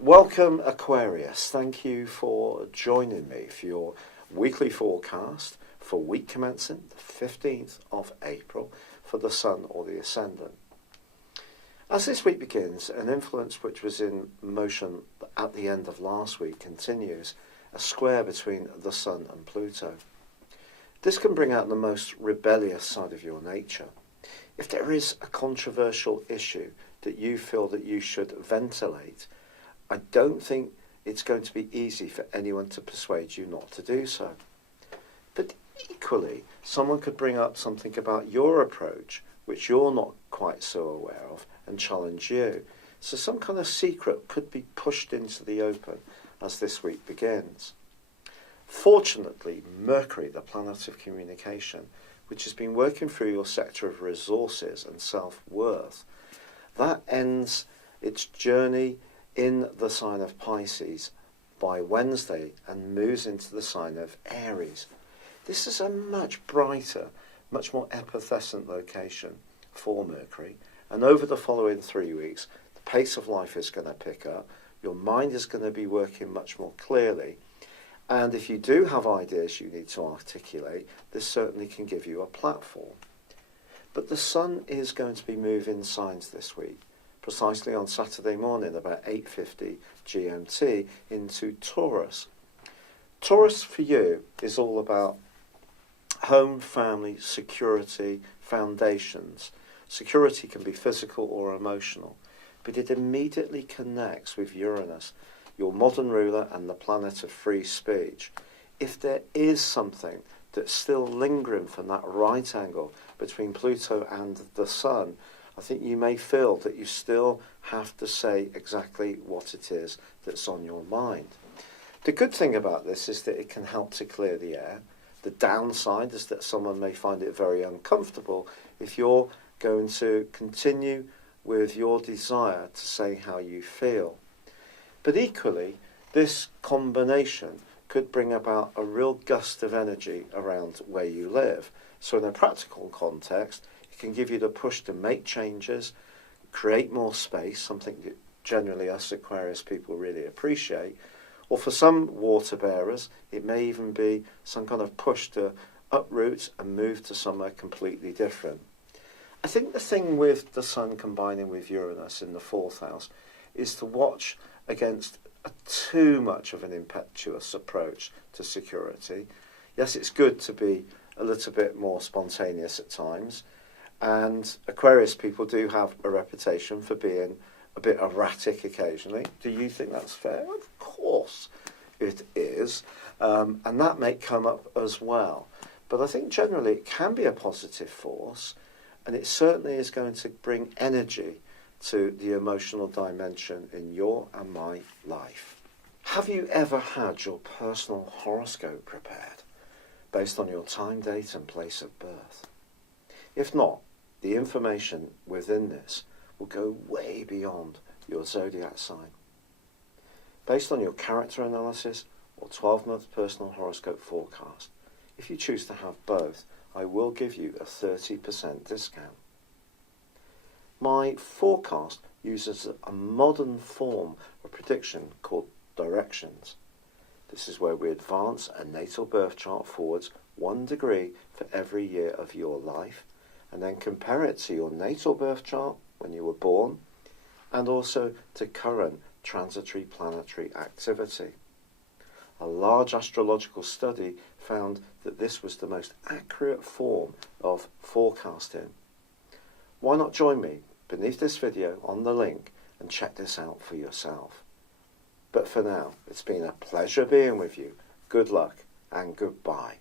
Welcome Aquarius, thank you for joining me for your weekly forecast for week commencing the 15th of April for the Sun or the Ascendant. As this week begins, an influence which was in motion at the end of last week continues, a square between the Sun and Pluto. This can bring out the most rebellious side of your nature. If there is a controversial issue that you feel that you should ventilate, I don't think it's going to be easy for anyone to persuade you not to do so. But equally, someone could bring up something about your approach, which you're not quite so aware of, and challenge you. So some kind of secret could be pushed into the open as this week begins. Fortunately, Mercury, the planet of communication, which has been working through your sector of resources and self-worth, that ends its journey in the sign of Pisces by Wednesday and moves into the sign of Aries. This is a much brighter, much more effervescent location for Mercury, and over the following 3 weeks the pace of life is going to pick up, your mind is going to be working much more clearly, and if you do have ideas you need to articulate, this certainly can give you a platform. But the Sun is going to be moving signs this week, precisely on Saturday morning about 8:50 GMT into Taurus. Taurus for you is all about home, family, security, foundations. Security can be physical or emotional, but it immediately connects with Uranus, your modern ruler and the planet of free speech. If there is something that's still lingering from that right angle between Pluto and the Sun, I think you may feel that you still have to say exactly what it is that's on your mind. The good thing about this is that it can help to clear the air. The downside is that someone may find it very uncomfortable if you're going to continue with your desire to say how you feel. But equally, this combination could bring about a real gust of energy around where you live. So in a practical context, it can give you the push to make changes, create more space, something that generally us Aquarius people really appreciate. Or for some water bearers, it may even be some kind of push to uproot and move to somewhere completely different. I think the thing with the Sun combining with Uranus in the 4th house is to watch against too much of an impetuous approach to security. Yes, it's good to be a little bit more spontaneous at times, and Aquarius people do have a reputation for being a bit erratic occasionally. Do you think that's fair? Of course it is, and that may come up as well. But I think generally it can be a positive force, and it certainly is going to bring energy to the emotional dimension in your and my life. Have you ever had your personal horoscope prepared based on your time, date and place of birth? If not, the information within this will go way beyond your zodiac sign. Based on your character analysis or 12-month personal horoscope forecast, if you choose to have both, I will give you a 30% discount. My forecast uses a modern form of prediction called directions. This is where we advance a natal birth chart forwards 1 degree for every year of your life, and then compare it to your natal birth chart when you were born, and also to current transitory planetary activity. A large astrological study found that this was the most accurate form of forecasting. Why not join me beneath this video on the link and check this out for yourself? But for now, it's been a pleasure being with you. Good luck and goodbye.